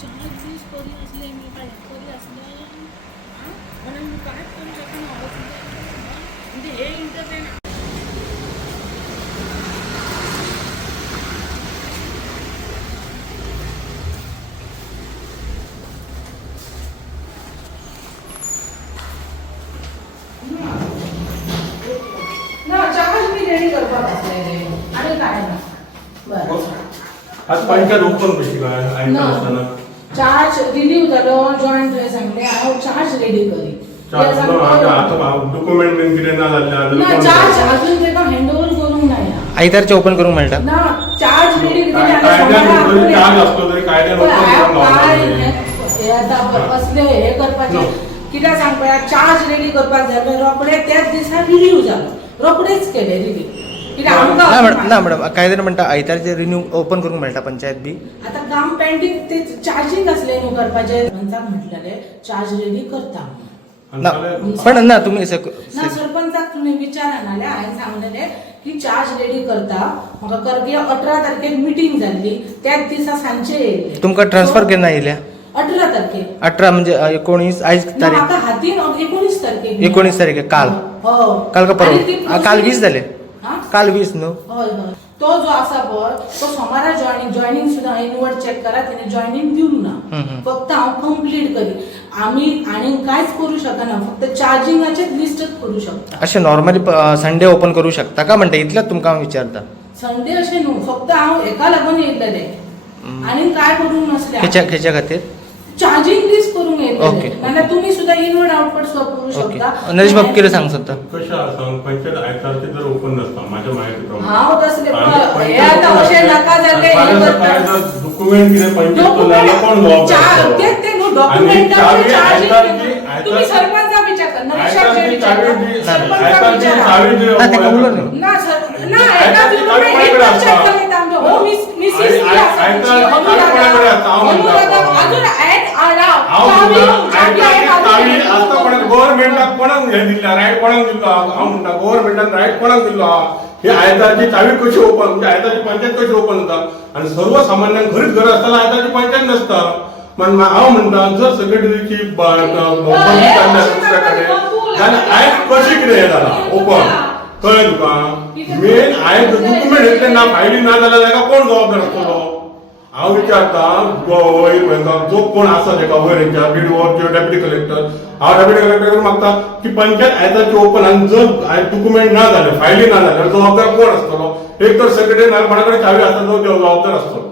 चार दीस करी असले मी काय करी असले म्हणून मी काय करू शकणार म्हणजे हे इंटरटेन आणि काय ना बरं आज पंचायत ओपन कशी काय ऐकता असताना चार्ज रिन्यू जालो जॉईंट थंय सांगले हांव चार्ज रेडी करी आता डॉक्युमेंट बीन कितें ना ना चार्ज अजून तेका हँडओव्हर करूंक नाही आयतारचे ओपन करूंक मेळटा ना चार्ज रेडी कायद्यान चार्ज असतो तरी कायद्यान ओपन असले हे करपाचे कित्याक सांगपा चार्ज रेडी करपाक जाय पळय रोखडे त्याच दिसा रिन्यू जालो रोखडेच केले रिन्यू ना मॅडम कायद्यान म्हणटा आयतारचे रिन्यू ओपन करूंक मेळटा पंचायत बी आता काम पेंडिंग ते चार्जिंग असले न्हू करपाचे पंचाक म्हटलेले चार्ज रेडी करता ना पण ना तुम्ही ना सरपंचाक तुम्ही विचारा नाल्या हांवें सांगलेले की चार्ज रेडी करता म्हाका करगे 18 तारखेक मिटींग जाल्ली त्याच दिसा सांजचे येयले तुमकां ट्रान्सफर केन्ना येयल्या 18 तारखेक 18 म्हणजे 19 आयज तारीख म्हाका हातीन 19 तारखेक 19 तारीख काल हो काल का परवा काल 20 जाले काल 20 न्हू हय हय तो जो आसा पळय तो सोमारा जॉइनिंग सुद्दां इनवर्ड चेक करा तिने जॉइनिंग दिवंक ना फक्त हांव कंप्लीट करी आम्ही आणि कांयच करू शकना फक्त चार्जिंगाचेच लिस्टच करू शकता अशें नॉर्मली संडे ओपन करू शकता का म्हणटा इतलेंच तुमकां हांव विचारता संडे अशें न्हू फक्त हांव एका लागून येयलेले आनी काय करूंक नसले खेच्या खातीर चार्जिंग लिस्ट करूंक येयलेले ओके. नाल्यार तुमी सुद्दां इनवर्ड आउटपुट स्वॅप करू शकता नरेश बाब कितें सांग सोदता कशें आसा पंचायत आयतारची जर ओपन नसता माझ्या माहिती प्रमाणे हांव तसले हे आतां अशें नाका जाल्ले हे करता डॉक्युमेंट कितें पंचायत चलयला कोण जबाबदार ते न्हू डॉक्युमेंटाचेर चार्जिंग तुम्ही सरपंचाक विचारता नरेशाक जे विचारता सरपंचाक विचारा ना तेका उलोव न्हू ना सर ना एका दिवसात चेक करता आमचो हो मिसेस अजून ऍड आला गव्हर्नमेंटाक कोणाक हे दिला रायट कोणाक दिलो हांव म्हणटा गव्हर्नमेंटान रायट कोणाक दिलो ही आयतारची चावी कशी ओपन म्हणजे आयतारची पंचायत कशी ओपन जाता आणि सर्वसामान्यांक खरीच गरज आसतना आयतारची पंचायत नसता पण हांव म्हणटा जर सेक्रेटरीची दुसऱ्या कडेन जाल्यार आयज कशी कितें हे जाला ओपन कळ्ळें तुका मेन आयज डॉक्युमेंट येतले ना फायली ना जाल्यार ताका कोण जबाबदार आसतलो हांव विचारता जो कोण आसा ताका वयर BDO डेप्युटी कलेक्टर हांव डेप्युटी कलेक्टर मागता की पंचायत आयतारची ओपन आनी जर डॉक्युमेंट ना जाले फायली ना जाल्यार जबाबदार कोण आसतलो एक तर सेक्रेटरी नाल्यार कोणा कडेन चावी आसता तो जबाबदार आसतलो